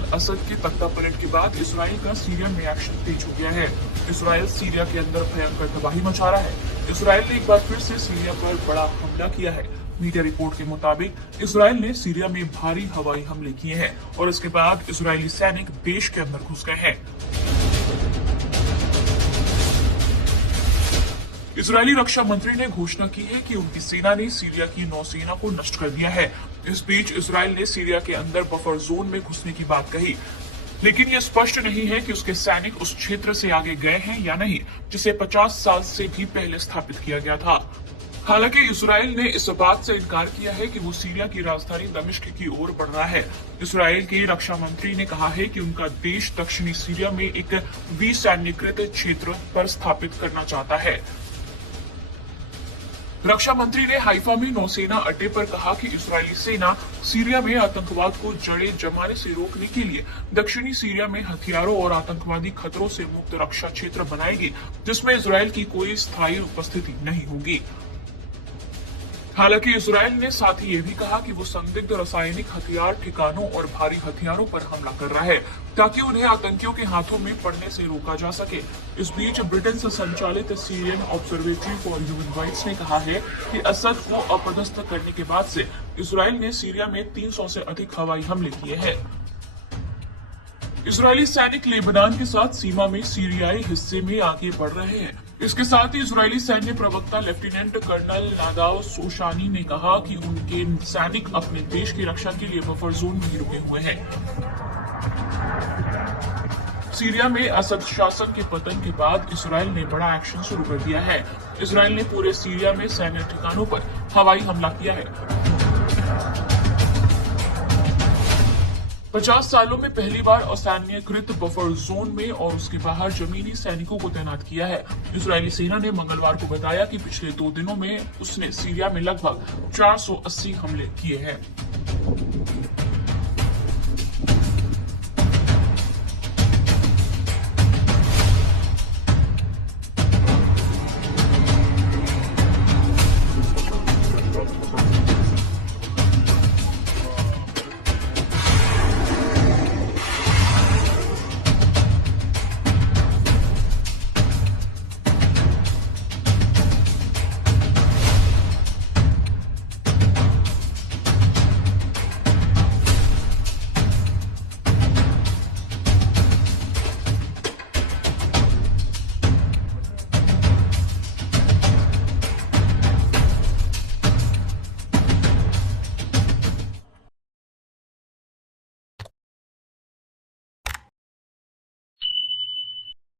बशर असद के तख्तापलट के बाद इसराइल का सीरिया में एक्शन तेज हो गया है। इसराइल सीरिया के अंदर भयंकर तबाही मचा रहा है। इसराइल ने एक बार फिर से सीरिया पर बड़ा हमला किया है। मीडिया रिपोर्ट के मुताबिक इसराइल ने सीरिया में भारी हवाई हमले किए हैं और इसके बाद इसराइली सैनिक देश के अंदर घुस गए हैं। इजरायली रक्षा मंत्री ने घोषणा की है कि उनकी सेना ने सीरिया की नौसेना को नष्ट कर दिया है। इस बीच इसराइल ने सीरिया के अंदर बफर जोन में घुसने की बात कही, लेकिन यह स्पष्ट नहीं है कि उसके सैनिक उस क्षेत्र से आगे गए हैं या नहीं, जिसे 50 साल से भी पहले स्थापित किया गया था। हालांकि इसराइल ने इस बात से इनकार किया है कि वो सीरिया की राजधानी दमिश्क की ओर बढ़ रहा है। इसराइल के रक्षा मंत्री ने कहा है कि उनका देश दक्षिणी सीरिया में एक विसैन्यीकृत क्षेत्र पर स्थापित करना चाहता है। रक्षा मंत्री ने हाइफा में नौसेना अड्डे पर कहा कि इजरायली सेना सीरिया में आतंकवाद को जड़ें जमाने से रोकने के लिए दक्षिणी सीरिया में हथियारों और आतंकवादी खतरों से मुक्त रक्षा क्षेत्र बनाएगी, जिसमें इजरायल की कोई स्थायी उपस्थिति नहीं होगी। हालांकि इजरायल ने साथ ही ये भी कहा कि वो संदिग्ध रासायनिक हथियार ठिकानों और भारी हथियारों पर हमला कर रहा है, ताकि उन्हें आतंकियों के हाथों में पड़ने से रोका जा सके। इस बीच ब्रिटेन से संचालित Syrian observatory for human rights ने कहा है कि असद को अपदस्थ करने के बाद से इजरायल ने सीरिया में 300 से अधिक हवाई हमले किए हैं। इजरायली सैनिक लेबनान के साथ सीमा में सीरियाई हिस्से में आगे बढ़ रहे हैं। इसके साथ ही इजरायली सैन्य प्रवक्ता लेफ्टिनेंट कर्नल नादाव सोशानी ने कहा कि उनके सैनिक अपने देश की रक्षा के लिए बफर जोन में रुके हुए हैं। सीरिया में असद शासन के पतन के बाद इजरायल ने बड़ा एक्शन शुरू कर दिया है। इजरायल ने पूरे सीरिया में सैन्य ठिकानों पर हवाई हमला किया है। 50 सालों में पहली बार असैन्यकृत बफर जोन में और उसके बाहर जमीनी सैनिकों को तैनात किया है। इजरायली सेना ने मंगलवार को बताया कि पिछले 2 दिनों में उसने सीरिया में लगभग 480 हमले किए हैं।